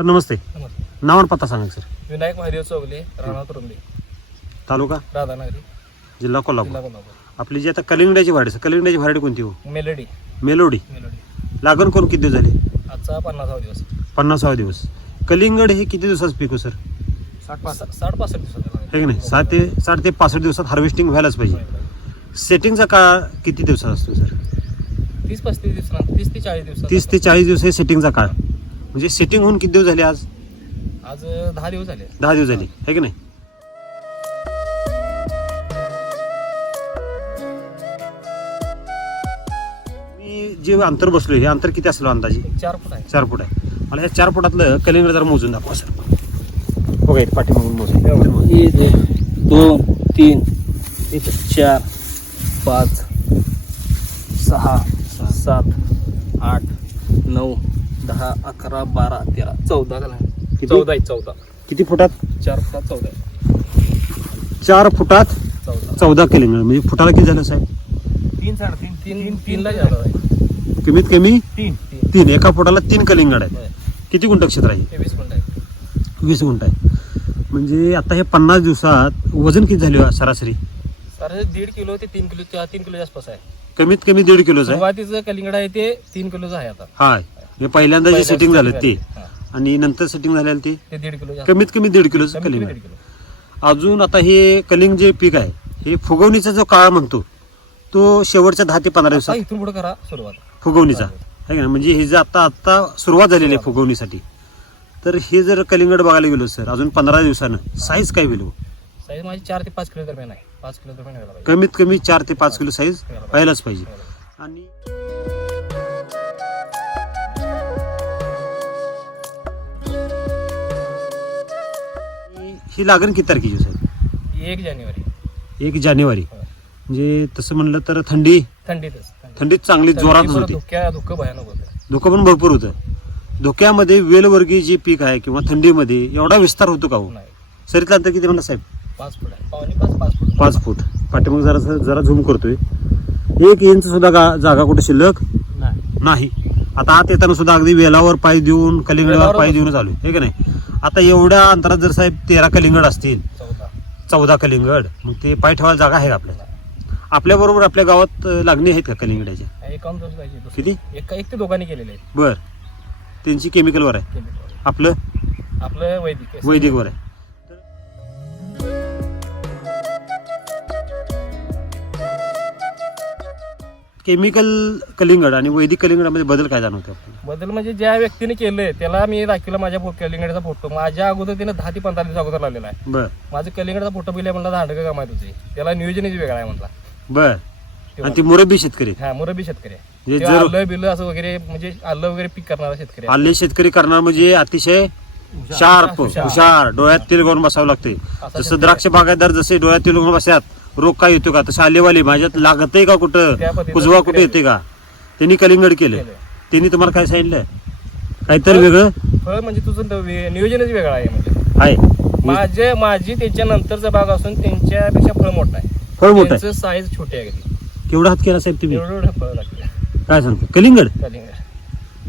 Sir नमस्ते. नमस्ते. नाव आणि पत्ता सांगा सर. विनायक महादेव चौगले राणा तुरुंबे तालुका? राधानगरी. जिल्हा कोल्हापूर. जिल्हा कोल्हापूर. आपली जी आता कलिंगड्याची व्हाडी कलिंगड्याची व्हाडी कोणती हो? मेलडी. मेलोडी. मेलोडी. लागण करून किती दिवस झाले? आजचा पन्नासावा दिवस. पन्नासावा दिवस. कलिंगड हे किती दिवसाचं पीक हो सर? साठ पासष्ट साठ पासष्ट दिवसाचा हे की नाही? सात ते साठ ते पासष्ट दिवसात हार्वेस्टिंग व्हायलाच पाहिजे. सेटिंगचा काळ किती दिवसाचा असतो सर? तीस पस्तीस दिवसानंतर तीस ते चाळीस दिवस तीस ते चाळीस दिवस हे सेटिंगचा काळ. म्हणजे सेटिंग होऊन किती दिवस झाले आज? आज दहा दिवस झाले. दहा दिवस झाले हे की नाही? मी जे अंतर बसलोय हे अंतर किती असलं अंदाजे? एक चार फूट आहे. चार फूट आहे. मला या चार फुटातलं कलिंगड जरा मोजून दाखवा सर. बघा इथे पाठीमागून मोजून. एक दोन तीन इथं. चार पाच सहा. सात आठ नऊ दहा अकरा बारा तेरा. चौदा किती? चौदा आहे चौदा. किती फुटात? चार फुटात चौदा आहे. चार फुटात चौदा. चौदा कलिंगड म्हणजे फुटाला किती झालं साहेब? तीन साडेतीन तीन तीनला झालं आहे. कमीत कमी तीन तीन. तीन. एका फुटाला तीन कलिंगड आहेत. होय. किती गुंठ क्षेत्र आहे? हे वीस मिनिट आहे. वीस गुंठ आहे. म्हणजे आता हे पन्नास दिवसात वजन किती झाले हो सरासरी? सर दीड किलो ते तीन किलो तीन किलो आसपास आहे. कमीत कमी दीड किलोच आहे. सुरुवातीचं कलिंगड आहे ते तीन किलोचं आहे आता. हाय. हे पहिल्यांदा जे सेटिंग झालं ते. आणि नंतर सेटिंग झालेलं ते दीड किलो कमीत कमी दीड किलोचं कलिंग. अजून आता हे कलिंग जे पीक आहे हे फुगवणीचा जो काळ म्हणतो तो शेवटच्या दहा ते पंधरा आता दिवसात. इथून पुढे करा सुरुवात. फुगवणीचा. आहे का ना म्हणजे हे जे आता आता सुरुवात झालेली आहे फुगवणीसाठी. तर हे जर कलिंगड बघायला गेलो सर अजून पंधरा दिवसानं साईज काय होईल? साईज माझी चार ते पाच किलो दरम्यान आहे. पाच किलो दरम्यान पाहिजे. कमीत कमी चार ते पाच किलो साईज व्हायलाच पाहिजे. आणि ही- ही लागण किती तारखेची साहेब. एक जानेवारी. एक जानेवारी. होय. म्हणजे तसं म्हणलं तर थंडी थंडीतच थंडीत. चांगली जोरात होती. धुक्या धुकं भयानक होतं. धोका पण भरपूर होतं. धोक्यामध्ये वेलवर्गीय जे पीक आहे किंवा थंडीमध्ये एवढा विस्तार होतो का हो? नाही. सरीतलं अंतर किती म्हणलं साहेब? पाच फूट आहे. पावणे पाच पाच फूट. पाच फूट. पाठीमाग जरा जरा झूम करतोय. एक इंच सुद्धा गा- जागा कुठे शिल्लक? नाही. नाही. आता आत येताना सुद्धा अगदी वेलावर पाय देऊन कलिंगडावर पाय. देऊन चालू आहे. हे का नाही? आता एवढ्या अंतरात जर साहेब तेरा कलिंगड असतील चौदा. कलिंगड मग ते पाय ठेवायला जागा आहे का आपल्याला. आपल्या बरोबर आपल्या गावात लागणी आहेत का कलिंगडाच्या? किती? एक ते दोघांनी केलेले बर. त्यांची केमिकलवर आहे. आपलं? आपलं वैदिक. वैदिकवर आहे. केमिकल कलिंगड आणि वैदिक कलिंगडामध्ये बदल काय जाणवतो? बदल म्हणजे ज्या व्यक्तीने केलंय त्याला मी दाखवला माझ्या फो- कलिंगडचा फोटो. माझ्या अगोदर त्यानं दहा ते पंधरा दिवस अगोदर लावलेला आहे. बर. माझं कलिंगडचा फोटो बिल म्हणला दांडग कामाय तुझे. त्याला नियोजनच वेगळा आहे म्हणला बर. आणि ती मुरब्बी शेतकरी? हा मुरबी शेतकरी आहे. जे ते जर- आलं बिलं असं वगैरे म्हणजे आलं वगैरे पीक करणारा शेतकरी आहे. शेतकरी करणार म्हणजे अतिशय शार्प हुशार. डोळ्यात तेल घालून बसावं लागते जसं द्राक्ष बागायतदार जसे डोळ्यात तेल घालून बसतात रोग काय येतो का? तसं आलेवाली माझ्यात लागतंय का कुठं? कुजवा कुठे येते का? त्यांनी कलिंगड केलं. त्यांनी तुम्हाला काय सांगितलं काहीतरी वेगळं? फळ म्हणजे तुझं नियोजनच वेगळं आहे म्हणजे. आहे. माझे माझी त्याच्या नंतरचा भाग असून त्यांच्यापेक्षा फळ मोठा आहे. फळ मोठं आहे. साईज छोटे आहे. केवढा हात केला साहेब तुम्ही? एवढं फळ लागते काय सांगतो? कलिंगड? कलिंगड.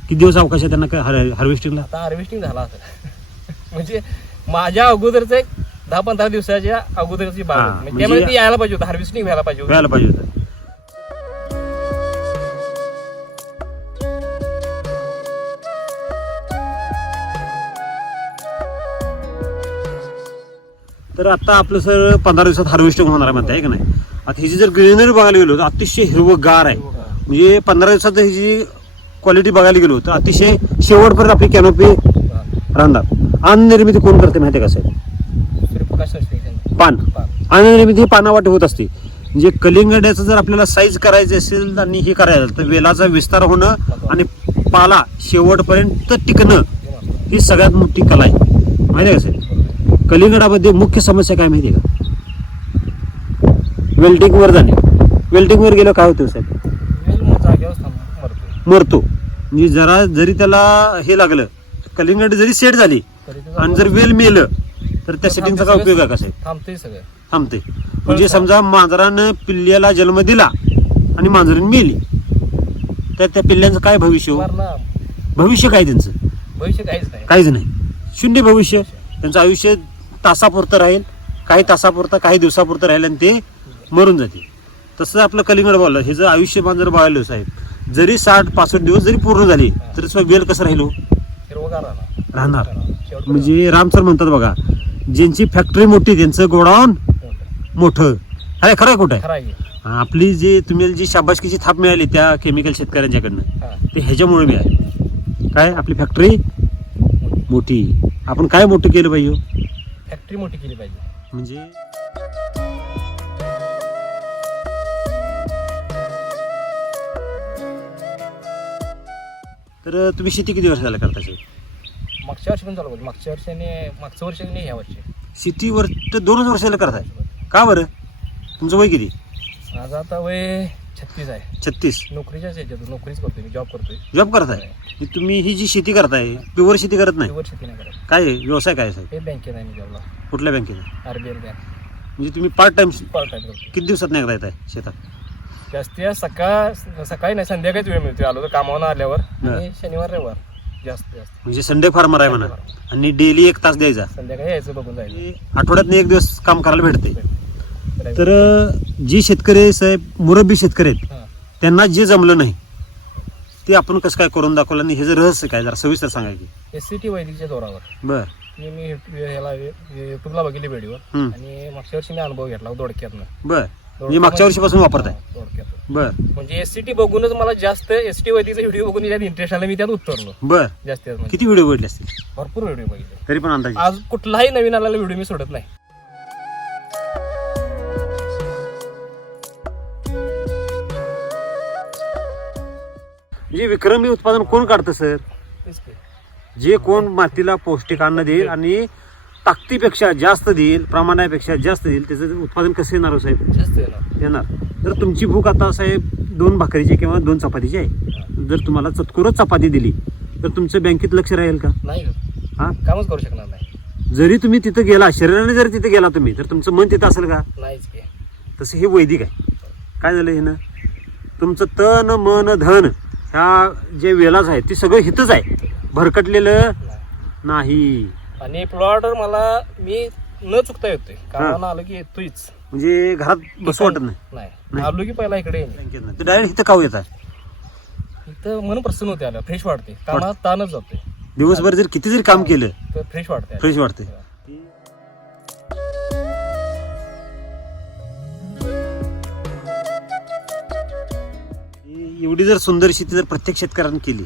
किती दिवस अवकाश आहे त्यांना काय हार्वेस्टिंगला आता हार्वेस्टिंग झाला म्हणजे माझ्या अगोदरच एक दहा पंधरा दिवसाच्या अगोदरची बाग हा. म्हणजे म्हणजे- ती यायला पाहिजे होतं हार्वेस्टिंग व्हायला पाहिजे होतं. व्हायला पाहिजे होतं तर आता आपलं सर पंधरा दिवसात हार्वेस्टिंग होणार आहे म्हणताय का नाही आता ह्याची जर ग्रीनरी बघायला गेलो तर अतिशय हिरवगार आहे म्हणजे पंधरा दिवसात ह्याची क्वालिटी बघायला गेलो तर अतिशय शेवटपर्यंत आपली कॅनोपी. राहणार अन्न कोण करते माहिती आहे का साहेब संश्लेषण. पान. पान. ही पानावाटे होत असते. म्हणजे कलिंगड्याचं जर आपल्याला साईज करायचं असेल आणि हे करायचं तर वेलाचा विस्तार होणं आणि पाला शेवटपर्यंत टिकणं हे सगळ्यात मोठी कला आहे. माहिती आहे का साहेब कलिंगडामध्ये मुख्य समस्या काय माहिती आहे का? वेल्डिंगवर जाणे. वेल्डिंगवर गेलं काय होतं साहेब मरतोय. मरतो. म्हणजे जरा जरी त्याला हे लागलं कलिंगड जरी सेट झाली आणि जर वेल मेलं तर त्या सेटिंगचा काय उपयोग आहे का साहेब? थांबतंय सगळं. थांबते. म्हणजे समजा मांजरानं पिल्ल्याला जन्म दिला आणि मांजरीन मेली तर त्या पिल्ल्यांचं काय भविष्य हो? मरणार. भविष्य काय त्यांचं? भविष्य काहीच नाही. काहीच नाही. शून्य भविष्य. त्यांचं आयुष्य तासापुरतं राहील काही तासापुरतं काही दिवसापुरतं राहील आणि ते मरून जातील. तसं आपलं कलिंगड बोललं हे जर आयुष्यमान जर बघायलो साहेब जरी साठ पासष्ट दिवस जरी पूर्ण झाले तरी सुद्धा वेल कसं राहिलो हिरवगार राहणार. राहणार. शेवट म्हणजे राम सर म्हणतात बघा ज्यांची फॅक्टरी मोठी त्यांचं गोडाऊन मोठं. अरे खरं कुठं? आहे. हा, आपली जी तुम्ही जी शाबासकीची थाप मिळाली त्या केमिकल शेतकऱ्यांच्याकडनं हा. ते ह्याच्यामुळे मिळाली. काय? आपली फॅक्टरी मोठी. आपण काय मोठं केलं पाहिजे हो? फॅक्टरी मोठी केली पाहिजे. म्हणजे? तर तुम्ही शेती किती वर्षाला करता शेत? मागच्या वर्षी पण चालू होतं मागच्या वर्षाने मागच्या वर्षी नाही ह्या वर्षी. शेतीवर तर दोनच वर्षाला करताय. का बरं? तुमचं वय किती? माझं आता वय छत्तीस आहे. छत्तीस. नोकरीच्याच ह्याच्यातून नोकरीच करतोय मी जॉब करतोय. जॉब करताय? ही तुम्ही ही जी शेती करताय प्युअर शेती करत नाही? वर शेती नाही करत. काय आहे? व्यवसाय काय आहे साहेब? हे बँकेत आहे मी जॉबला कुठल्या बँकेचा आरबीआय बँक म्हणजे तुम्ही पार्ट टाइम पार्ट टाइम करतो किती दिवसात एकदा येत आहे शेतात जास्त सकाळ सकाळी नाही संध्याकाळीच वेळ मिळते आलो तर कामावर आल्यावर. आणि शनिवार रविवार. जास्त जास्त. म्हणजे संडे फार्मर आहे म्हणा. आणि डेली एक तास द्यायचा. संध्याकाळी यायचं बघून जायचं. आठवड्यात एक दिवस काम करायला भेटते. तर अं, जे शेतकरी साहेब मुरब्बी शेतकरी आहेत हां. त्यांना जे जमलं नाही ते आपण कसं काय करून दाखवलं आणि हे जर रहस्य काय जरा सविस्तर सांगा की. एस सी टी वैदिकच्या जोरावर. बर. मी मी ह्याला युट्यूबला बघितली व्हिडिओ हम्म. आणि मागच्या वर्षी मी अनुभव घेतला दोडक्यातनं. बर. म्हणजे मागच्या वर्षीपासून वापरताय. बर. म्हणजे एस सी टी बघूनच मला जास्त एस टी वैदिकचा व्हिडिओ बघून त्यात इंटरेस्ट आला मी त्यात उतरलो. बर. जास्त म्हणजे. किती व्हिडिओ बघितले असतील? भरपूर व्हिडिओ बघितले. तरी पण अंदाजे. आज कुठलाही नवीन आलेला व्हिडिओ मी सोडत नाही. म्हणजे विक्रमी उत्पादन कोण काढतं सर? तेच की. जे कोण मातीला पौष्टिक अन्न देईल आणि ताकदीपेक्षा जास्त देईल प्रमाणापेक्षा जास्त देईल त्याचं उत्पादन कसं येणार हो साहेब? जास्त ना येणार. तर तुमची भूक आता साहेब दोन भाकरीची किंवा दोन चपातीची आहे जर तुम्हाला चतकुरच चपाती दिली तर तुमचं बँकेत लक्ष राहील का? नाही. हा? कामच करू शकणार नाही. जरी तुम्ही तिथं गेला शरीराने जर तिथे गेला तुम्ही तर तुमचं मन तिथं असेल का? नाहीच की. तसं हे वैदिक आहे. काय झालं हे ना? तुमचं तन मन धन ह्या जे वेलाच आहे ते सगळं हितच आहे. भरकटलेलं नाही. आणि प्लॉट मला मी न चुकता येतोय. कामाला आलो की येतोयच. म्हणजे घरात बसू वाटत नाही. आलो की पहिला इकडे डायरेक्ट इथं काऊ येतात. इथं मन प्रसन्न होते आलं फ्रेश वाटते कामात ताणच जातोय. दिवसभर जर किती जरी काम केलं तर फ्रेश वाटते फ्रेश वाटते एवढी जर सुंदर शेती जर प्रत्येक शेतकऱ्याने केली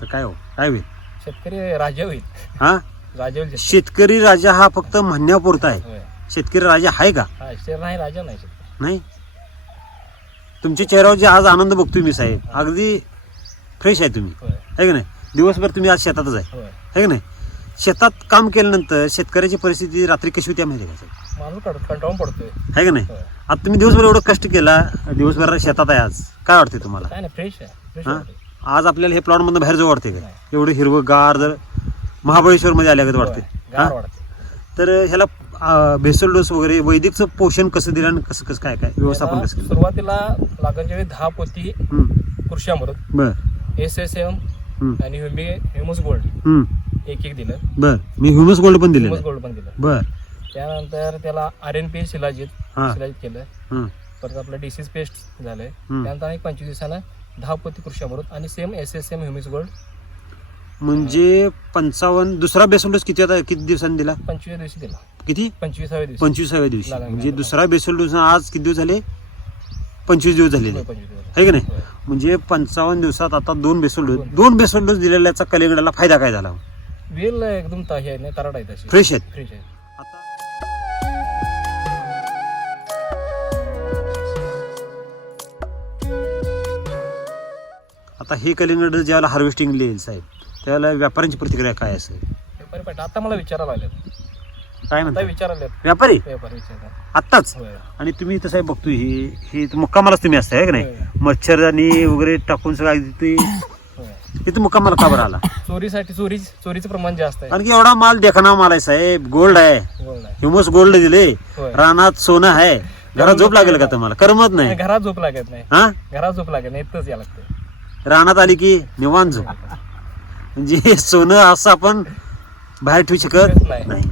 तर काय हो? काय होईल? शेतकरी राजा होईल. हा? शेतकरी. राजा हा फक्त म्हणण्यापुरता आहे. होय. शेतकरी राजा आहे का? हा शेर नाही राजा नाही शेतकरी. नाही? तुमच्या चेहऱ्यावर जे आज आनंद बघतोय मी साहेब अगदी फ्रेश आहे तुम्ही. होय. आहे का नाही? दिवसभर तुम्ही आज शेतातच आहे. होय. आहे का नाही? शेतात काम केल्यानंतर शेतकऱ्याची परिस्थिती रात्री कशी होती माहिती आहे का साहेब? माणूस कं- कंटाळून पडतोय. आहे का नाही? होय. आता तुम्ही दिवसभर एवढं कष्ट केला दिवसभर शेतात आहे आज. काय वाटते तुम्हाला? काय नाही फ्रेश आहे. फ्रेश हा? आज आपल्याला हे प्लॉट मधून बाहेर जाऊ वाटते का? एवढं हिरवं गार जर महाबळेश्वर मध्ये आल्यागत वाटते. हा? तर ह्याला भेसल डोस वगैरे वैदिकचं पोषण कसं दिलं आणि कसं कसं काय काय व्यवस्थापन कसं केलं? सुरुवातीला लागणच्या वेळी दहा पोती कृषी अमृत बर. एस एस एम हम्म, आणि ह्युमी ह्युमस गोल्ड हम्म, एक एक दिलं. बर. मी ह्युमस गोल्ड पण ह्युमस आहे. गोल्ड पण दिलं. बर. त्यानंतर त्याला R N P Shilajit. Shilajit केलं. परत आपलं डिसीज पेस्ट झालंय. त्यानंतर एक पंचवीस दिवसानं दहा पोती कृषी अमृत आणि same S S M humic gold म्हणजे पंचावन्न दुसरा बेसल डोस किती आता किती दिवसांनी दिला? पंचवीस दिवशी दिला. किती? पंचवीसाव्या दिवशी. पंचवीसाव्या दिवशी. म्हणजे. दुसरा बेसल डोस आज किती दिवस झाले? पंचवीस दिवस झालेले. होय, पंचवीस दिवस. आहे का नाही? होय. म्हणजे पंचावन्न दिवसात आता दोन बेसल डोस दोन. दोन बेसल डोस दिलेल्याचा कलिंगडाला फायदा काय झाला? वेल एकदम ताजी आहे ना तराट आहे तशी. फ्रेश आहेत. फ्रेश आहे आता आता हे कलिंगड ज्यावेळेला हार्वेस्टिंग येईल साहेब. त्यावेळेला व्यापाऱ्यांची प्रतिक्रिया काय असेल? व्यापारी आता मला विचारायला आले काय आता म्हणता विचारायला व्यापारी? आत्ताच? होय. आणि तुम्ही तसं आहे बघतोय हे हे इथं मुक्कामालाच तुम्ही असताय है का नाही? होय. मच्छरदाणी वगैरे टाकून सगळं अगदी ते होय. इथं मुक्कामाला का बरं आला? चोरीसाठी चोरी चोरीचं प्रमाण जास्त आहे. कारण की एवढा माल देखना माल आहे साहेब गोल्ड आहे. आहे. ह्युमस गोल्ड दिले. होय. रानात सोनं आहे. घरात झोप लागेल का तुम्हाला? करमत नाही. घरात झोप लागत नाही. हा? घरात झोप लागत नाही इथंच या लागतं रानात आली की निवांत झोप. म्हणजे सोनं असं आपण बाहेर ठेवू शकत नाही.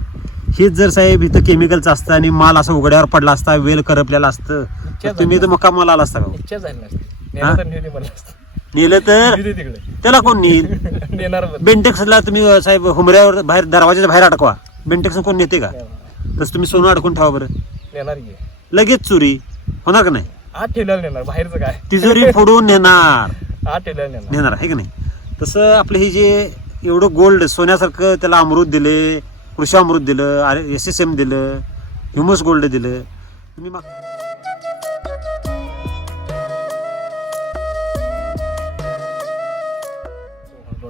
हेच जर साहेब इथं केमिकलचं असतं आणि माल असं उघड्यावर पडला असता वेल करपलेला असतं तर तुम्ही इथं मका माल आला असता का हा? तर नेली तर त्याला कोण नेईल. बेंटेक्सला तुम्ही साहेब हुमऱ्यावर बाहेर दरवाजाच्या बाहेर अडकवा. बेंटेक्स कोण नेते का. तसं तुम्ही सोनं अडकून ठेवा बरं. लगेच चोरी. होणार का नाही? आत ठेवल्याला नेणार. बाहेरचं काय? तिजोरी फोडून नेणार. आत ठेवल्याला नेणार. नेणार आहे की नाही? तसं आपलं हे जे एवढं गोल्ड सोन्यासारखं त्याला अमृत दिले कृषी अमृत दिलं एस एस एम दिलं ह्युमस गोल्ड दिलं तुम्ही माग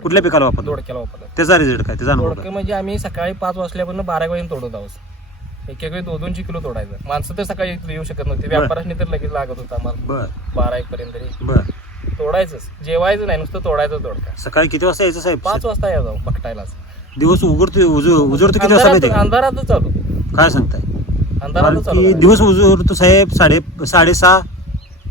कुठल्या पिकाला वापरतो? दोडक्याला वापरतात त्याचा रिझल्ट काय? त्याचा अनुभव दोडके म्हणजे आम्ही सकाळी पाच वाजल्यापासून बारा वाजेपर्यंत तोडत आहोत. एक एक वेळी दोन दोनशे किलो तोडायचं. माणसं तर सकाळी येऊ शकत नव्हती. व्यापाराने तर लगेच लागत होता आम्हाला. बर. बारा एक पर्यंत तरी. बर. तोडायचंच. जेवायचं नाही नुसतं तोडायचं दोडका सकाळी किती वाजता यायचं साहेब? पाच वाजता या जाऊ बघटायलाच दिवस उघडतो उज- उजवतो किती वाजता माहिती अंधारात आहे अंधारातच चालू. काय सांगताय? अंधारातच चालू की दिवस उजवतो साहेब साडे साडेसहा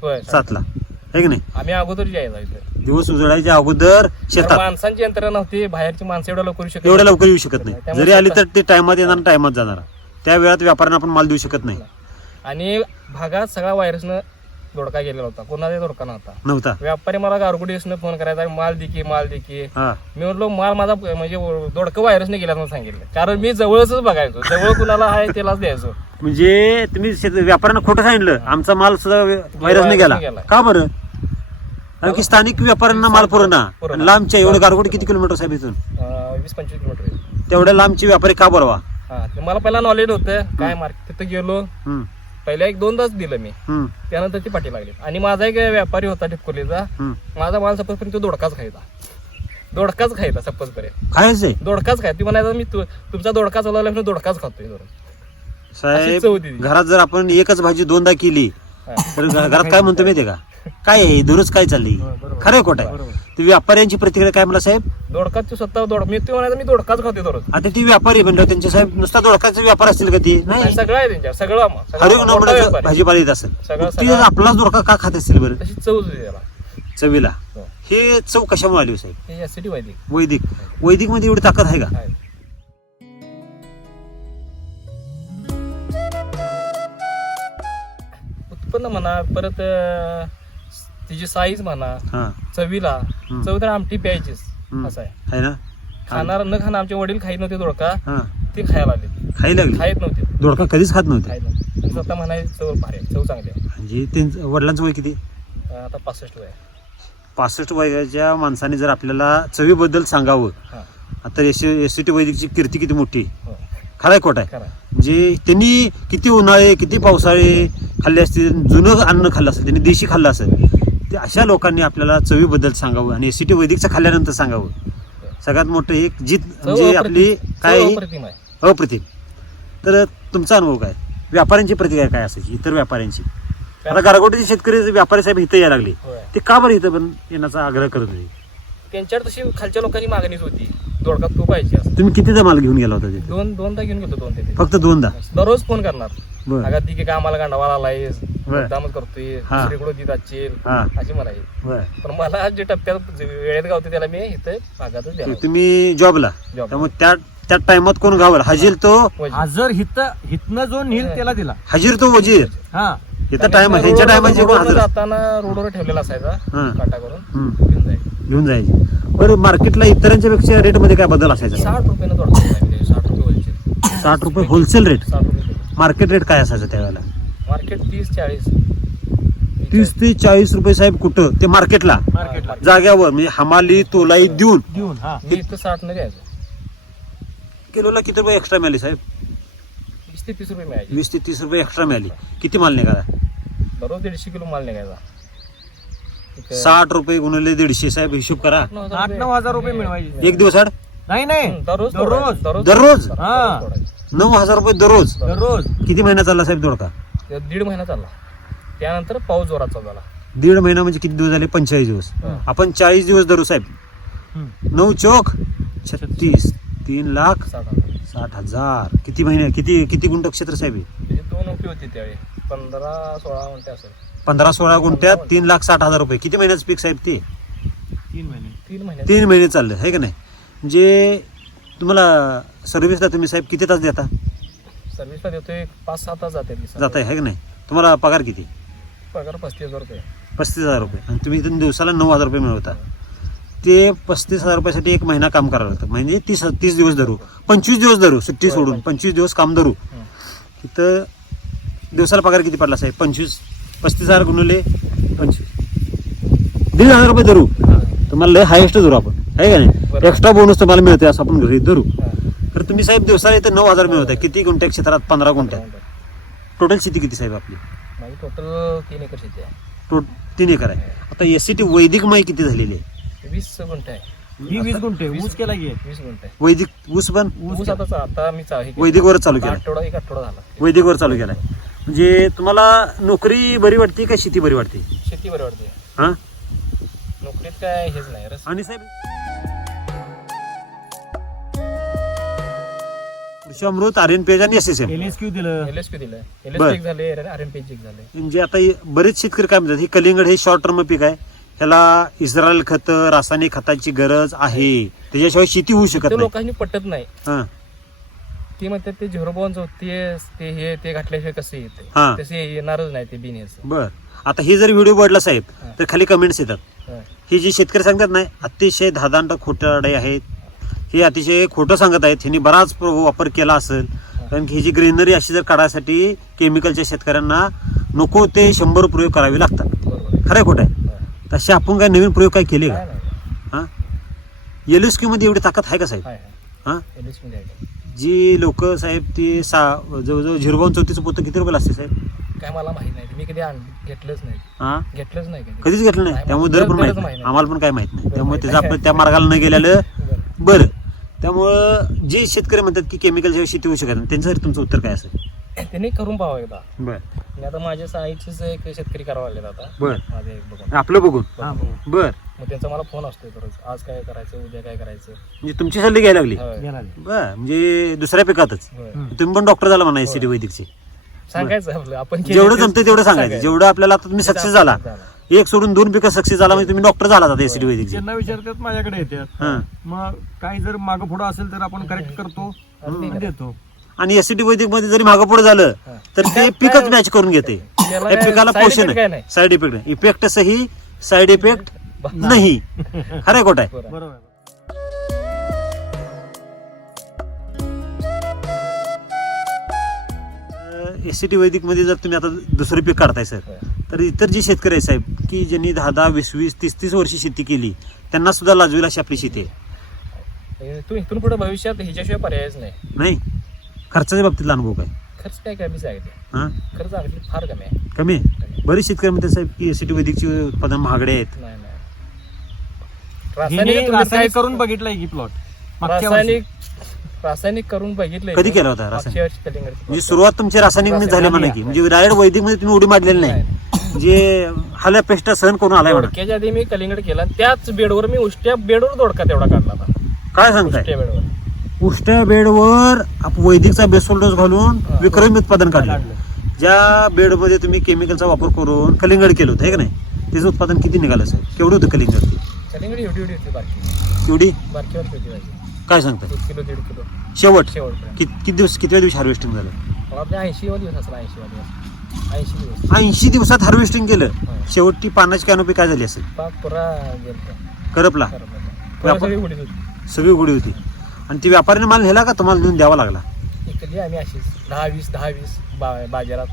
होय. सातला. आहे की नाही? आम्ही अगोदर इथे. दिवस उजळायच्या अगोदर शेतात. माणसांची यंत्रणा नव्हती बाहेरची माणसं एवढं लवकर येऊ शकत एवढ्या. लवकर येऊ शकत नाही. त्यामुळे जरी आली तर ते टायमात येणार टायमात जाणार. त्या वेळात व्यापाऱ्यांना आपण माल देऊ शकत नाही. आणि भागात सगळा व्हायरसनं दोडका गेलेला होता. कोणाचा दोडका नव्हता. नव्हता. व्यापारी मला गारगुडीसनं फोन करायचा माल दे की माल दे की. हा. मी म्हणलो माल माझा म्हणजे दोडकं व्हायरसने गेला म्हणून सांगितलं. कारण मी जवळच बघायचो. जवळ कुणाला आहे त्यालाच द्यायचो. म्हणजे तुम्ही शेत- व्यापाऱ्यांना खोटं सांगितलं. आमचा माल सुद्धा व्हायरसने गेला. गेला. का बरं? कारण की स्थानिक व्यापाऱ्यांना माल पुरवणा पुरवणा. लांबच्या एवढं गारगोड किती किलोमीटर साहेब इथून? अं, वीस पंचवीस किलोमीटर आहे. तेवढ्या लांबचे व्यापारी का बोलवा? हा ते मला पहिला नॉलेज होतं. काय मार्केट तिथं गेलो. हम्म, पहिल्या एक दोनदाच दिलं मी. हम्म, त्यानंतर ती पाठी लागली. आणि माझा एक व्यापारी होता ठिपकोलीचा हम्म. माझा माल सपोजपर्यंत तो दोडकाच खायचा. दोडकाच खायचा सपोजपर्यंत खायचंय दोडकाच खाय ती म्हणायचा मी तु- तुमचा दोडका चालवला म्हणून दोडकाच खातोय धरून. अशी साहेब होती ती. घरात जर आपण एकच भाजी दोनदा केली हा. तर घ- घरात काय म्हणतो माहितीये का? काय आहे? दररोज काय चाललंय? खरंय खोट आहे. ते व्यापाऱ्यांची प्रतिक्रिया काय मला साहेब? दोडकाच तू स्वतः दोड मी ते म्हणायचं मी दोडकाच दररोज. आता ती व्यापारी म्हणलं त्यांचे साहेब नुसता दोडकाचे व्यापार असतील का ती? नाही सगळं आहे त्यांच्या सगळं हरिक मोठा नंबर व्यापारी. भाजीपाला येत असेल. सगळं- मग ती सगळं- आपलाच दोडका का खात असतील बरं? तशी चव होती त्याला. चवीला. हो. हे चव कशामुळे आली हो साहेब? ऍसिडी वैदिक वैदिक. वैदिक. मध्ये एवढी ताकद आहे का? आहे. उत्पन्न म्हणा परत अं, तिची साईज म्हणा हा. चवीला हम्म. चव तर आमटी प्यायचीच हम्म. असं आहे. आहे ना? खाणार न खाणार आमचे वडील खाईत नव्हते दोडका. हा. ते खायला लागले. खाई लागली? खायत नव्हते. दोडका कधीच खात नव्हते? खायत नव्हते. आणि स्वतः म्हणायचे चव भारी आहे, चव चांगली आहे. म्हणजे त्यांचं वडिलांचं वय किती? अं, आता पासष्ट वय आहे. पासष्ट वयाच्या माणसाने जर आपल्याला चवीबद्दल सांगावं हा. आता एस एस सी टी वैदिकची कीर्ती किती मोठी? हो. खराय खोट आहे? खरं आहे. म्हणजे त्यांनी किती उन्हाळे किती पावसाळे खाल्ले असतील जुनं अन्न खाल्लं असेल त्यांनी देशी खाल्लं असेल ते अशा लोकांनी आपल्याला चवीबद्दल सांगावं आणि एस सी टी वैदिकचं खाल्ल्यानंतर सांगावं. सगळ्यात मोठं एक जीत म्हणजे आपली. काय अप्रतिम तर तुमचा अनुभव काय? व्यापाऱ्यांची प्रतिक्रिया काय असायची? इतर व्यापाऱ्यांची. आता गारगोटीचे शेतकरी व्यापारी साहेब इथं यायला लागले. ते का बरं इथं पण येण्याचा आग्रह करत होते? त्यांच्यावर तशी खालच्या लोकांची मागणीच होती. दोडका तू पाहिजे तुम्ही कितीदा माल घेऊन गेला होता दोन दोनदा घेऊन गेलो दोन फक्त दोनदा? दररोज फोन करणार. बर. अगं ती काय आम्हाला गांडावाला आलायस बर. मुद्दामच करतोय हा. दुसरीकडे देत असशील हा. अशी म्हणायची बर. पण मला जे टप्प्यात जे वेळेत गावते त्याला मी इथे भागातच तुम्ही जॉबला. Job. त्यामुळे त्या त्या टायमात कोण गावल? हजीर तो हजर हित हितनं जो नील त्याला दिला. हजीर तो वजीर. हा. इथं टाइम ह्यांच्या रोडवर- टायमाचे कोण हजर जाताना रोडवर ठेवलेला असायचा हा. काटा करून. हम्म. घेऊन जायचं. घेऊन जायचे. बरं मार्केटला इतरांच्या पेक्षा रेटमध्ये काय बदल असायचा? साठ रुपयानं साठ रुपये वरचे साठ रुपये होलसेल रेट साठ रुपये मार्केट रेट काय असायचं त्यावेळेला? मार्केट तीस चाळीस. तीस ते चाळीस रुपये साहेब कुठं? ते मार्केटला. मार्केटला. जाग्यावर म्हणजे हमाली तोलाई देऊन. देऊन हा. साठ न द्यायचो किलोला किती रुपये एक्स्ट्रा मिळाले साहेब? वीस ते तीस रुपये मिळायचे. वीस ते तीस रुपये एक्स्ट्रा मिळाली. किती माल निघाला? दररोज दीडशे किलो माल निघायचा. एक साठ रुपये गुणले दीडशे साहेब हिशोब करा. आठ नऊ हजार आठ रुपये. नऊ हजार रुपये मिळवायचे. एक दिवस आड नाही नाही. दररोज दररोज. दररोज? हा. तोडायचं. नऊ हजार रुपये दररोज. दररोज. किती महिना चालला साहेब दोडका ते दीड महिना चालला. त्यानंतर पाऊस जोरात चालू झाला. दीड महिना म्हणजे किती दिवस झाले? पंचेचाळीस दिवस. आपण चाळीस दिवस धरू साहेब. नऊ चौक छत्तीस तीन लाख साठ हजार. साठ हजार. किती महिने किती किती गुंठ क्षेत्र साहेब? त्याची दोन उपी होती त्यावेळी. पंधरा सोळा म्हणते असेल पंधरा सोळा गुंठ्यात तीन लाख साठ हजार रुपये. किती महिन्याचं पीक साहेब ते? तीन महिने. तीन महिने. तीन महिने चाललं आहे का नाही? म्हणजे तुम्हाला सर्व्हिसला तुम्ही साहेब किती तास देता? सर्व्हिसला देतोय पाच सहा तास जाते जाताय आहे की नाही? तुम्हाला पगार किती? पगार पस्तीस हजार रुपये. पस्तीस हजार रुपये. आणि तुम्ही इथून दिवसाला नऊ हजार रुपये मिळवता. ते पस्तीस हजार रुपयासाठी एक महिना काम करावं लागतं. म्हणजे तीस तीस दिवस धरू. पंचवीस दिवस धरू. सुट्टी सोडून. पंचवीस दिवस काम धरू. तिथं दिवसाला पगार किती पडला साहेब? पंचवीस पस्तीस हजार गुणवले पंचवीस. दीड हजार रुपये धरू. तुम्हाला लय हायेस्ट धरू आपण. आहे का नाही. एक्स्ट्रा बोनस तुम्हाला मिळते असं आपण घरी धरू. हां. तर तुम्ही साहेब दिवसाला इथं नऊ हजार मिळवत आहे किती गुंठ्या क्षेत्रात? पंधरा गुंठ्यात. टोटल शेती किती साहेब आपली? माझी टोटल तीन एकर शेती आहे. टोट तीन एकर आहे. आता एस सी टी वैदिक माई किती झालेली आहे? वीस गुंठ आहे. ही वीस गुंठे ऊस केला की? वीस गुंठ. आहे वैदिक ऊस पण? ऊस आता आता मी चा- हे केलं. वैदिकवरच चालू केला आठवडा एक आठवडा झाला. वैदिकवर चालू केलाय. म्हणजे तुम्हाला नोकरी बरी वाटते का शेती बरी वाटते? शेती बरी वाटते. हा? नोकरीत काय हेच नाही. रस आणि साहेब कृषी अमृत आर एन पेज आणि S S M L S Q दिलं. एल एस पी दिलं. एल बर. एस पी झाले आर एन पी एक झाले. म्हणजे आता हे बरेच शेतकरी काय म्हणतात हे कलिंगड हे शॉर्ट टर्म पीक आहे. ह्याला इस्रायल खत रासायनिक खताची गरज आहे. त्याच्याशिवाय शेती होऊ शकत ते नाही. लोकांनी पटत नाही. हा. ते म्हणतात ते झिरो बॉन्स ते ते हे ते घातल्याशिवाय कसं येते? हा. तसे येणारच नाही ते बिन याचं बर. आता हे जर व्हिडिओ बघला साहेब. तर खाली कमेंट्स येतात. हा. हे जे शेतकरी सांगतात नाही अतिशय धादांड खोटारडे आहेत. हे अतिशय खोटं सांगत आहेत ह्यांनी बराच प्र- वापर केला असेल कारण की ही जी ग्रीनरी अशी जर काढायसाठी केमिकलच्या शेतकऱ्यांना नको ते शंभर प्रयोग करावे लागतात. खरं खोटं आहे. तसे आपण काय नवीन प्रयोग काय केले का. हा एलएसक्यू मध्ये एवढी ताकद आहे का साहेब. हा. जी लोक साहेब ती सा जवळजवळ झिरो बावन चौतीचं पोतं किती रुपयाला असते साहेब काय मला माहीत नाही मी कधी घेतलंच नाही हा घेतलंच नाही कधी कधीच घेतलं नाही त्यामुळे दर पण माहीत. आम्हाला पण काय माहीत नाही त्यामुळे त्याचं. आपण त्या मार्गाला न गेलेलं बरं. बरं त्यामुळं जे शेतकरी म्हणतात की केमिकल शिवाय शेती होऊ शकत नाही त्यांच्यासाठी तुमचं उत्तर काय असेल? त्यांनी करून पाहावं एकदा. बर. आणि आता माझ्या साईचेच एक शेतकरी करावं लागले आता. बर. माझे एक बघून. आपलं बघून? हा बर. मग त्यांचा मला फोन असतो दररोज. आज काय करायचं उद्या काय करायचं? म्हणजे तुमची सल्ले घ्यायला लागली? होय. बर. म्हणजे दुसऱ्या पिकातच? होय. तुम्ही पण डॉक्टर झाला म्हणा एसीडी वैदिकचे. सांगायचं आपलं. आपण केलं जेवढं ते जमतं तेवढं सांगायचं. जेवढं आपल्याला आता तुम्ही सक्सेस झाला. एक सोडून दोन पिकं सक्सेस झाला म्हणजे तुम्ही डॉक्टर झाला आता एसीडी वैदिकचे. त्यांना विचारतात माझ्याकडे येतात हा. मग काही जर मागं पुढं असेल तर आपण करेक्ट करतो आणि देतो. आणि एसीडी वैदिकमध्ये जरी मागं पुढे झालं. तर ते पिकच मॅच करून घेते. या पिकाला पोषण आहे. साईड इफेक्ट नाही. इफेक्ट सही साईड इफेक्ट नाही. खरं खोट आहे. बरं. बरोबर. एस सी टी वैदिकमध्ये जर तुम्ही आता दुसरं पीक काढताय सर. तर इतर जी शेतकरी आहे साहेब की ज्यांनी दहा दहा वीस वीस तीस तीस वर्षी शेती केली त्यांना सुद्धा लाजवेल अशी आपली शेती आहे. इथून इथून पुढे भविष्यात ह्याच्याशिवाय पर्यायच नाही. नाही. खर्चाच्या बाबतीतला अनुभव काय? खर्च काय कमीच आहे हा? खर्च अगदी फार कमी आहे. कमी आहे? बरेच शेतकरी म्हणतात साहेब की एस सी टी वैदिकची उत्पादन महागडे आहेत. नाही नाही. हिने रासायनिक रासायनिक करून बघितलंय की प्लॉट रासायनिक रासायनिक करून बघितलंय कधी मी. केला होता रासायनिक? म्हणजे सुरुवात तुमची रासायनिकमध्ये झाली म्हणा की म्हणजे डायरेक्ट वैदिकमध्ये तुम्ही उडी मारलेली नाही. म्हणजे हाल्या पेस्ट सहन करून आलाय म्हणा. आधी मी कलिंगड केला. त्याच बेडवर मी उष्ट्या बेडवर दोडका तेवढा काढला होता. काय सांगताय? उष्ट्या बेडवर. उष्ट्या बेडवर आप- वैदिकचा बेसोल डोस घालून. विक्रमी उत्पादन काढलं. ज्या बेडमध्ये तुम्ही केमिकलचा वापर करून कलिंगड केलं होतं है का नाही? त्याचं उत्पादन किती निघालं साहेब केवढं होतं कलिंगड? कलिंगड एवढी एवढी होती बारकी. एवढी? बारकीवर होती काय सांगताय एक किलो दीड किलो. शेवट? शेवटपर्यंत. कित- किती दिवस किती दिवस हार्वेस्टिंग झालं? ऐंशी दिवस असला ऐंशी दिवस. ऐंशी दिवस. ऐंशी दिवसात हार्वेस्टिंग केलं. हा. शेवटची पानाची कॅनोपी काय झाली असेल? पाक पुरा गेलता. करपला. पुरा सगळी उडीत होती. सगळी उघडी होती. आणि ती व्यापाऱ्याने माल नेला का? तुम्हाला नेऊन द्यावा लागला? इकडली आम्ही अशीच. दहा वीस दहा वीस बा- बाजारात.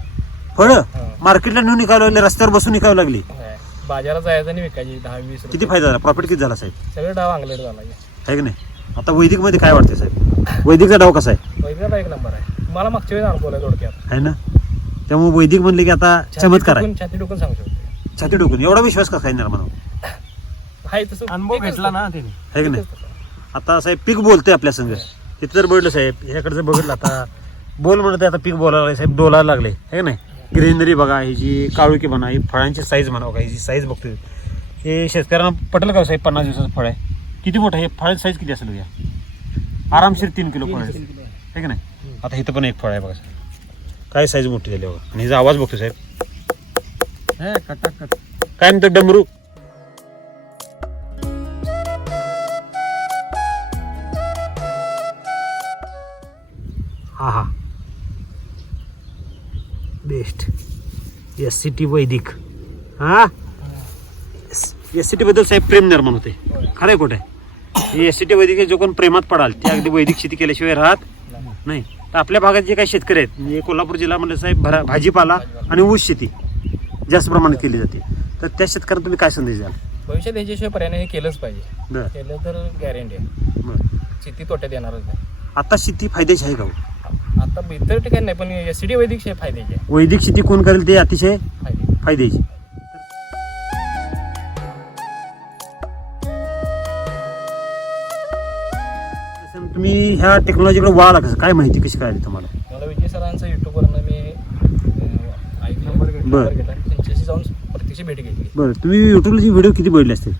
फळं? हा. मार्केटला नेऊन निघावं लागले रस्त्यावर बसून निघावं लागली. होय. बाजारात जायचं आणि विकायची. दहा वीस रुपये. किती फायदा झाला? प्रॉफिट किती झाला साहेब? सगळं डाव अंगलेट झाला. आहे की नाही? आता वैदिकमध्ये काय वाटते साहेब? वैदिकचा डाव कसा आहे? एक नंबर आहे. मला मागच्या वेळेस अनुभव आहे थोडक्यात. आहे ना? त्यामुळे वैदिक म्हणले की आता चमत्कार आहे. छाती डोकून सांगू शकतो. छाती डोकून एवढा विश्वास कसा येणार म्हणून हाय तसं. अनुभव तसं. ना त्याने आहे की नाही. आता साहेब पीक बोलतोय आपल्या संघ. तिथे जर बघितलं साहेब ह्याकडे जर बघितलं आता बोल म्हणत आता पीक बोलायला लागले. साहेब डोलायला लागले. आहे का नाही? ग्रीनरी बघा ही जी काळुकी म्हणा ही फळांची साईज म्हणा बघा ही जी साईज बघतोय. हे शेतकऱ्यांना पटेल का हो साहेब पन्नास दिवसाचं फळ आहे? किती मोठा हे फळ साईज किती असेल भैया आरामशीर तीन किलो फळ आहे. का नाही? आता इथं पण एक फळ आहे बघा काय साईज मोठी झाली बघा. आणि हिचा आवाज बघतो साहेब. काय म्हणतो डमरू? हा हा. बेस्ट एस सी टी वैदिक. हा? एस सी टी बद्दल साहेब प्रेम निर्माण होते. खरं कुठे? कुठे एस टी वैदिक जो कोण प्रेमात पडाल ते अगदी वैदिक शेती केल्याशिवाय राहत नाही. तर आपल्या भागात जे काही शेतकरी आहेत म्हणजे कोल्हापूर जिल्हा म्हणलं साहेब भरा भाजीपाला आणि ऊस शेती जास्त प्रमाणात केली जाते. तर त्या शेतकऱ्यांना तुम्ही काय संदेश द्याल? भविष्यात ह्याच्याशिवाय पर्याय हे केलंच पाहिजे. बरं. केलं तर गॅरंटी आहे. बरं. शेती तोट्यात येणारच नाही. आता शेती फायद्याची आहे का हो? आता इतर ठिकाणी नाही पण एस डी वैदिक शे फायद्याचे आहे. वैदिक शेती कोण करेल ते अतिशय फायदे फायद्याची. तुम्ही ह्या टेक्नॉलॉजीकडे वळाला कसं? काय माहिती कशी कळाली तुम्हाला? मला विजय सरांचा युट्यूबवरनं मी अं, ऐकलं नंबर घेतला. आणि त्यांच्याशी जाऊन प्रत्यक्ष भेट घेतली. बरं तुम्ही युट्यूबची व्हिडिओ किती बघितले असतील?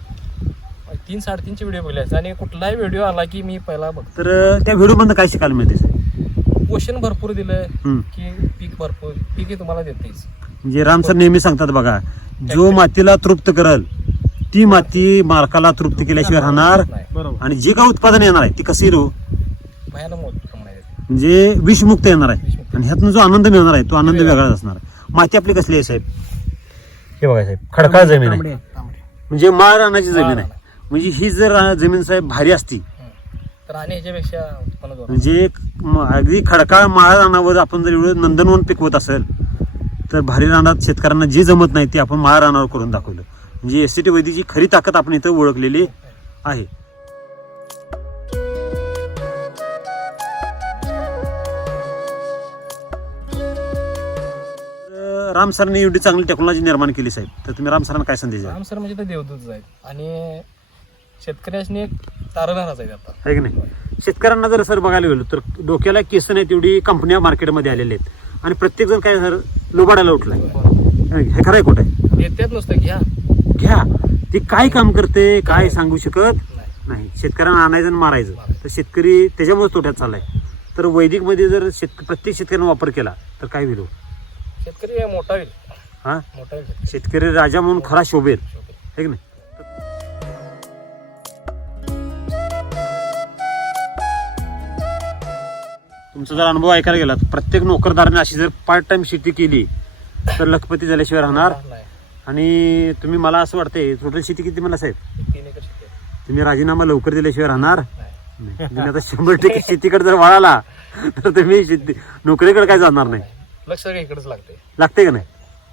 तीन साडेतीनचे व्हिडिओ बघले असते आणि कुठलाही व्हिडिओ आला की मी पहिला बघतो. तर अं, त्या व्हिडिओमधनं काय शिकायला मिळते साहेब पोषण भरपूर दिलं. हम्म. की पीक भरपूर पीक हे तुम्हाला देतेच. म्हणजे राम सर नेहमी सांगतात बघा जो मातीला तृप्त करल ती माती मालकाला तृप्त केल्याशिवाय राहणार बरोबर. आणि जे काय उत्पादन येणार आहे ती भयानक मोठं प्रमाण आहे म्हणजे विषमुक्त येणार आहे. विषमुक्त. आणि ह्यातनं जो आनंद मिळणार आहे तो आनंद वेगळाच असणार. आहे माती आपली कसली आहे साहेब? हे बघा साहेब खडकाळ जमीन आहे. तांबडी. म्हणजे माळ रानाची जमीन आहे. म्हणजे ही जर रा- जमीन साहेब भारी असती. हम्म. तर आणि ह्याच्यापेक्षा उत्पन्न जोरात. म्हणजे म- अगदी खडकाळ माळ रानावर आपण जर एवढं नंदनवन पिकवत असेल तर भारी रानात शेतकऱ्यांना जे जमत नाही ते आपण माळ रानावर करून दाखवलं. म्हणजे एस सी टी वैद्यची खरी ताकद आपण इथं ओळखलेली आहे. राम सरांनी एवढी चांगली टेक्नॉलॉजी निर्माण केली साहेब. तर तुम्ही राम सरांना काय संदेश द्याल? राम सर म्हणजे ते देवदूतच आहेत आणि शेतकऱ्यासनी एक तारणहारच आहेत आता आहे की नाही? शेतकऱ्यांना जर सर बघायला गेलो तर डोक्याला केस नाही तेवढी कंपन्या मार्केटमध्ये आलेल्या आहेत. आणि प्रत्येक जण काय सर लोबाडायला उठलाय. हे खरं आहे कुठं आहे? येत्यात नुसतं घ्या घ्या. ती काय काम करते काय सांगू शकत नाही. शेतकऱ्यांना आणायचं आणि मारायचं. तर शेतकरी त्याच्यामुळे तोट्यात चाललाय. तर वैदिकमध्ये जर शेत प्रत्येक शेतकऱ्यानं वापर केला तर काय होईल हो? शेतकरी मोठा होईल. हा? मोठा होईल शेतकरी. राजा म्हणून खरा शोभेल. है की नाही? तुमचा जर अनुभव ऐकायला गेला प्रत्येक नोकरदाराने अशी जर पार्ट टाइम शेती केली तर लखपती झाल्याशिवाय राहणार आणि तुम्ही मला असं वाटतंय टोटल शेती किती मला साहेब? तीन एकर शेती आहे. तुम्ही राजीनामा लवकर दिल्याशिवाय राहणार? नाही. तुम्ही आता शंभर टक्के शेतीकडे जर वळाला तर तुम्ही शेती नोकरीकडे काय जाणार नाही? लक्ष सगळं इकडेच लागते लागते का नाही?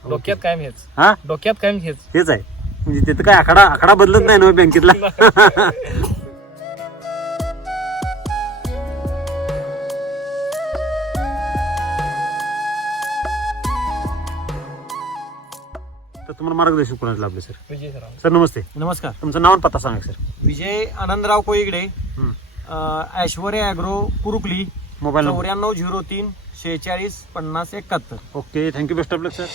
डोक्यात कायम हेच. हा? डोक्यात कायम हेच. हेच आहे. म्हणजे तिथं काय आकडा आकडा बदलत नाही ना हो बँकेतला? तर तुम्हाला मार्गदर्शन कोणाचं लाभलं सर? विजय सर. सर नमस्ते. नमस्कार. तुमचं नाव आणि पत्ता सांगा सर. विजय आनंदराव कोईगडे. हं. अं, Aishwarya agro Kurukali. Mobile number. चौऱ्याण्णव झिरो तीन शेहेचाळीस पन्नास एकाहत्तर. Okay thank you best of luck sir.